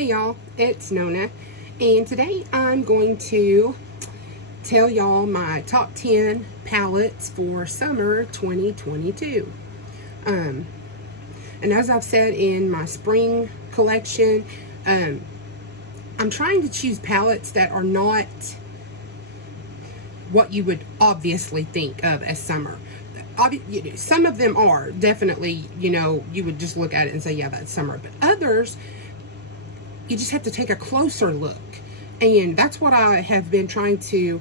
Hey y'all, it's Nona, and today I'm going to tell y'all my top 10 palettes for summer 2022. And as I've said in my spring collection, I'm trying to choose palettes that are not what you would obviously think of as summer. Some of them are definitely, you would just look at it and say, yeah, that's summer. But others, you just have to take a closer look. And that's what I have been trying to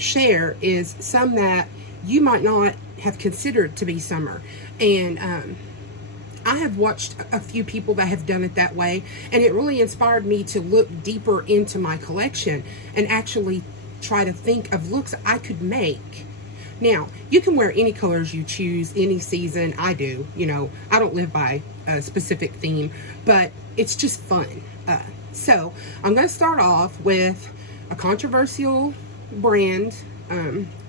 share, is some that you might not have considered to be summer. And I have watched a few people that have done it that way, and it really inspired me to look deeper into my collection and actually try to think of looks I could make. Now, you can wear any colors you choose, any season. I do. I don't live by a specific theme, but it's just fun. So I'm going to start off with a controversial brand,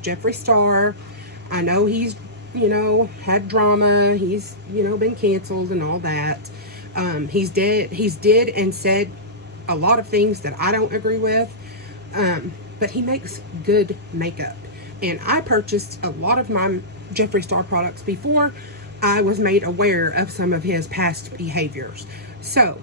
Jeffree Star. I know he's, had drama. He's, been canceled and all that. He's did and said a lot of things that I don't agree with. But he makes good makeup. And I purchased a lot of my Jeffree Star products before I was made aware of some of his past behaviors. So,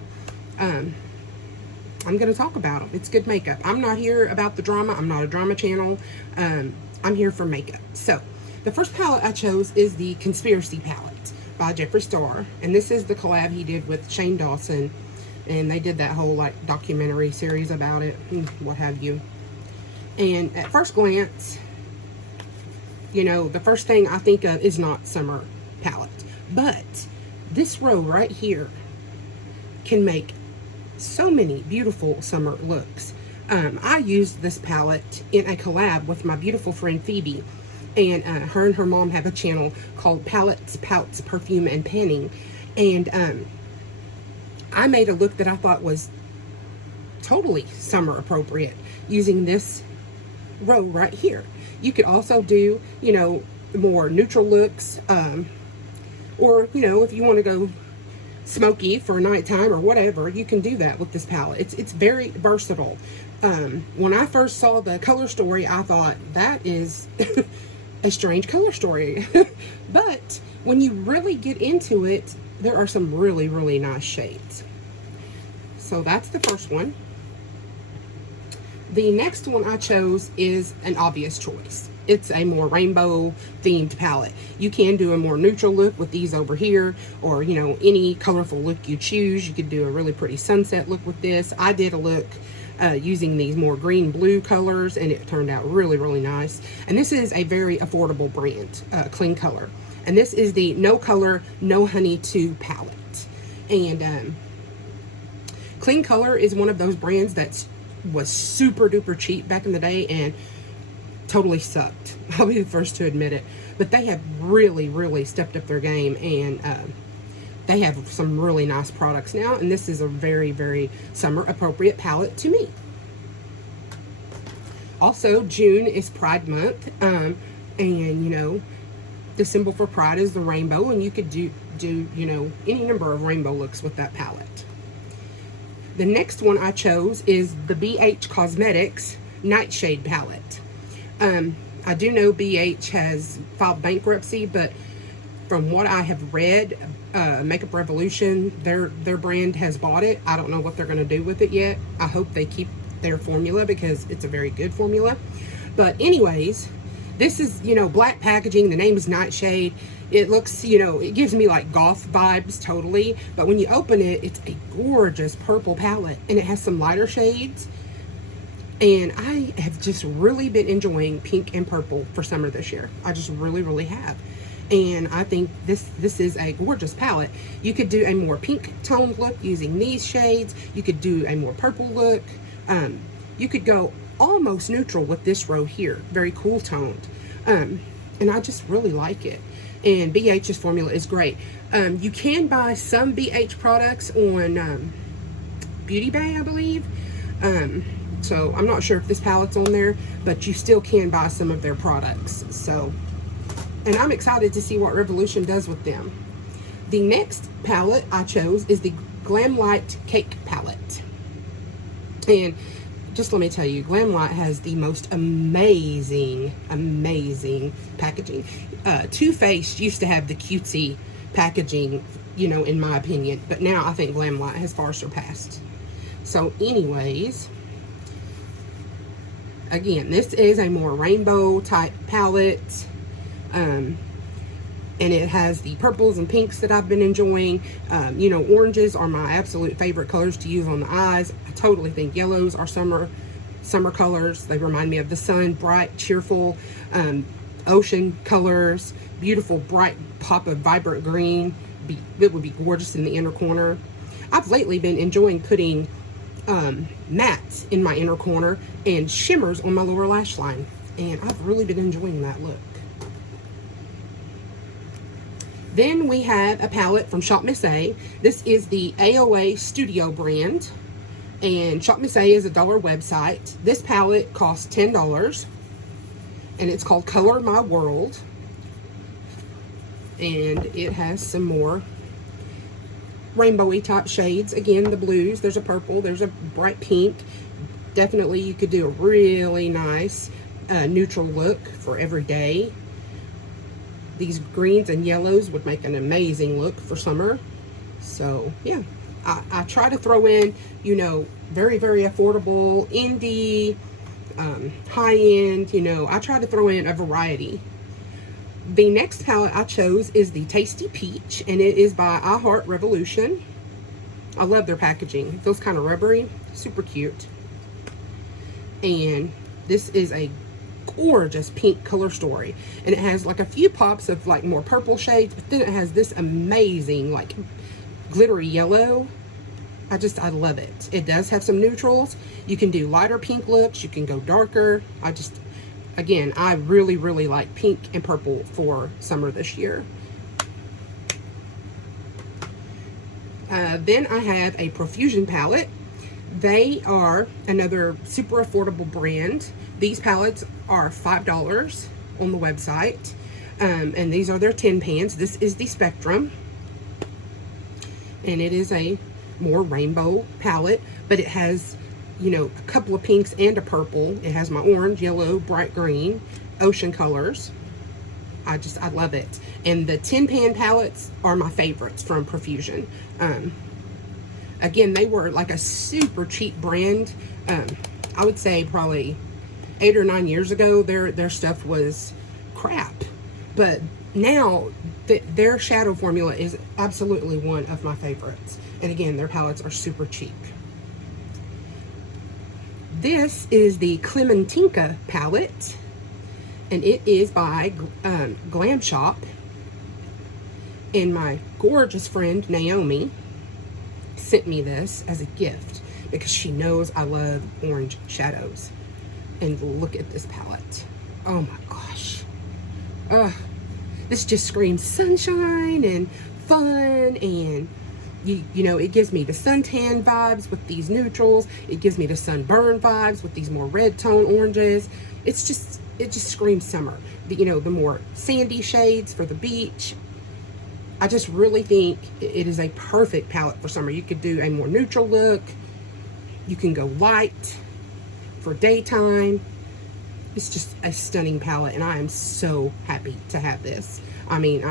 I'm going to talk about them. It's good makeup. I'm not here about the drama. I'm not a drama channel. I'm here for makeup. So, the first palette I chose is the Conspiracy palette by Jeffree Star. And this is the collab he did with Shane Dawson. And they did that whole, documentary series about it and what have you. And at first glance, the first thing I think of is not summer palette. But this row right here can make so many beautiful summer looks. I used this palette in a collab with my beautiful friend Phoebe. And her and her mom have a channel called Palettes, Pouts, Perfume, and Penning. And I made a look that I thought was totally summer appropriate using this row right here. You could also do, more neutral looks, or, if you want to go smoky for nighttime or whatever, you can do that with this palette. It's very versatile. When I first saw the color story, I thought, that is a strange color story. But when you really get into it, there are some really, really nice shades. So that's the first one. The next one I chose is an obvious choice. It's a more rainbow themed palette. You can do a more neutral look with these over here, or any colorful look you choose. You could do a really pretty sunset look with this. I did a look using these more green blue colors, and it turned out really, really nice. And this is a very affordable brand, Clean Color. And this is the No Color, No Honey 2 palette. And Clean Color is one of those brands that was super duper cheap back in the day and totally sucked. I'll be the first to admit it. But they have really, really stepped up their game, and they have some really nice products now. And this is a very, very summer appropriate palette to me. Also, June is Pride Month, and the symbol for Pride is the rainbow, and you could do any number of rainbow looks with that palette. The next one I chose is the BH Cosmetics Nightshade Palette. I do know BH has filed bankruptcy, but from what I have read, Makeup Revolution, their brand has bought it. I don't know what they're going to do with it yet. I hope they keep their formula because it's a very good formula. But anyways, this is, black packaging. The name is Nightshade. It looks, it gives me like goth vibes totally. But when you open it, it's a gorgeous purple palette. And it has some lighter shades. And I have just really been enjoying pink and purple for summer this year. I just really, really have. And I think this is a gorgeous palette. You could do a more pink toned look using these shades. You could do a more purple look. You could go almost neutral with this row here. Very cool toned. And I just really like it. And BH's formula is great. You can buy some BH products on Beauty Bay, I believe. So I'm not sure if this palette's on there, but you still can buy some of their products. So, and I'm excited to see what Revolution does with them. The next palette I chose is the Glam Light Cake palette. And just let me tell you, Glam Light has the most amazing packaging. Too Faced used to have the cutesy packaging, you know, in my opinion, but now I think Glam Light has far surpassed. So anyways, again, this is a more rainbow type palette, and it has the purples and pinks that I've been enjoying. You know, oranges are my absolute favorite colors to use on the eyes. I totally think yellows are summer colors. They remind me of the sun, bright, cheerful, ocean colors, beautiful, bright pop of vibrant green. It would be gorgeous in the inner corner. I've lately been enjoying putting mattes in my inner corner and shimmers on my lower lash line, and I've really been enjoying that look. Then we have a palette from Shop Miss A. This is the AOA Studio brand, and Shop Miss A is a $1 website. This palette costs $10, and it's called Color My World, and it has some more rainbowy type shades. Again, the blues, there's a purple, there's a bright pink. Definitely you could do a really nice neutral look for every day. These greens and yellows would make an amazing look for summer. So yeah, I try to throw in, you know, very affordable, indie, high-end, you know, I try to throw in a variety. The next palette I chose is the Tasty Peach, and it is by I Heart Revolution. I love their packaging. It feels kind of rubbery, super cute. And this is a gorgeous pink color story, and it has like a few pops of like more purple shades, but then it has this amazing like glittery yellow. I love it. It does have some neutrals. You can do lighter pink looks, you can go darker. Again, I really like pink and purple for summer this year. Then I have a Profusion palette. They are another super affordable brand. These palettes are $5 on the website, and these are their 10 pans. This is the Spectrum, and it is a more rainbow palette, but it has, you know, a couple of pinks and a purple. It has my orange, yellow, bright green, ocean colors. I love it. And the 10 pan palettes are my favorites from Profusion. Again, they were like a super cheap brand. I would say probably 8 or 9 years ago, their stuff was crap. But now, their shadow formula is absolutely one of my favorites. And again, their palettes are super cheap. This is the Clementinka palette, and it is by Glam Shop. And my gorgeous friend Naomi sent me this as a gift because she knows I love orange shadows. And look at this palette. Oh my gosh. This just screams sunshine and fun, and you know, it gives me the suntan vibes with these neutrals. It gives me the sunburn vibes with these more red tone oranges. It just screams summer. You know, the more sandy shades for the beach. I just really think it is a perfect palette for summer. You could do a more neutral look. You can go light for daytime. It's just a stunning palette, and I am so happy to have this. I mean,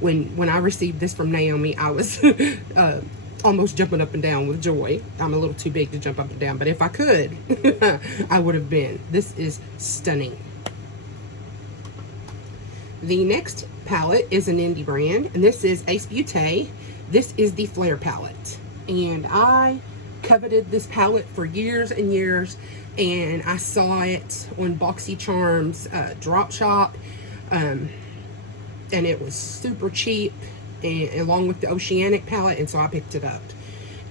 when I received this from Naomi, I was almost jumping up and down with joy. I'm a little too big to jump up and down, but if I could, I would have been. This is stunning. The next palette is an indie brand, and this is Ace Beauté. This is the Flare palette, and I coveted this palette for years and years, and I saw it on BoxyCharm's drop shop, and it was super cheap, and along with the Oceanic palette, and so I picked it up.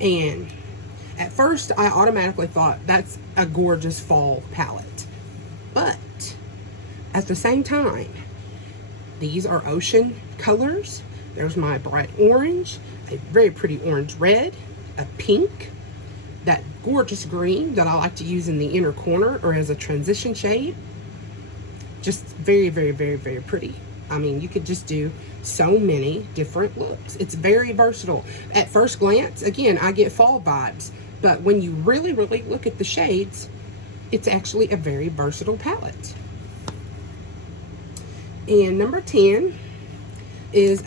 And at first I automatically thought that's a gorgeous fall palette, but at the same time, these are ocean colors. There's my bright orange, a very pretty orange red, a pink, that gorgeous green that I like to use in the inner corner or as a transition shade. Just very pretty. I mean, you could just do so many different looks. It's very versatile. At first glance, again, I get fall vibes. But when you really, really look at the shades, it's actually a very versatile palette. And number 10 is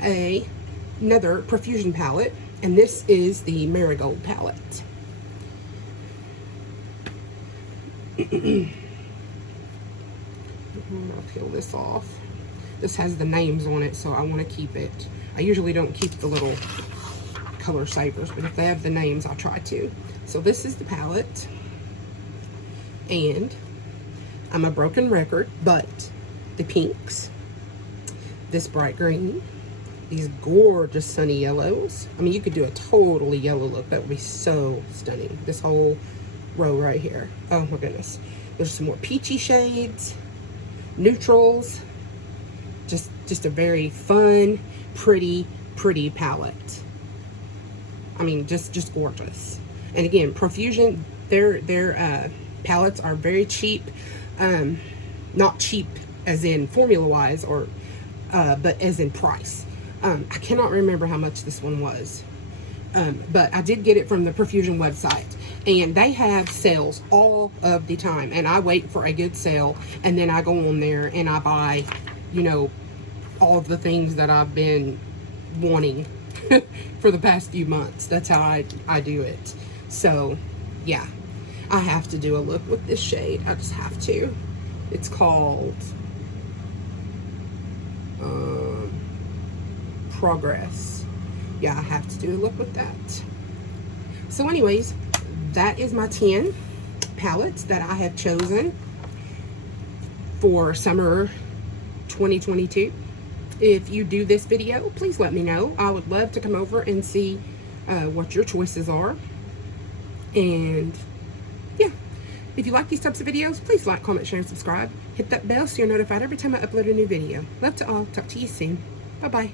another Profusion palette, and this is the Marigold palette. I'll peel this off. This has the names on it, so I want to keep it. I usually don't keep the little color savers, but if they have the names, I'll try to. So this is the palette, and I'm a broken record, but the pinks, this bright green, these gorgeous sunny yellows. I mean, you could do a totally yellow look. That would be so stunning. This whole row right here. Oh my goodness. There's some more peachy shades, neutrals. Just a very fun, pretty palette. I mean, just gorgeous. And again, Profusion, their palettes are very cheap. Not cheap as in formula wise, or but as in price. I cannot remember how much this one was, but I did get it from the Profusion website, and they have sales all of the time, and I wait for a good sale, and then I go on there and I buy, you know, all of the things that I've been wanting for the past few months. That's how I do it. So yeah, I have to do a look with this shade. I just have to. It's called Progress. Yeah, I have to do a look with that. So anyways, that is my 10 palettes that I have chosen for summer 2022. If you do this video, please let me know. I would love to come over and see what your choices are. And yeah, if you like these types of videos, please like, comment, share, and subscribe. Hit that bell so you're notified every time I upload a new video. Love to all. Talk to you soon. Bye-bye.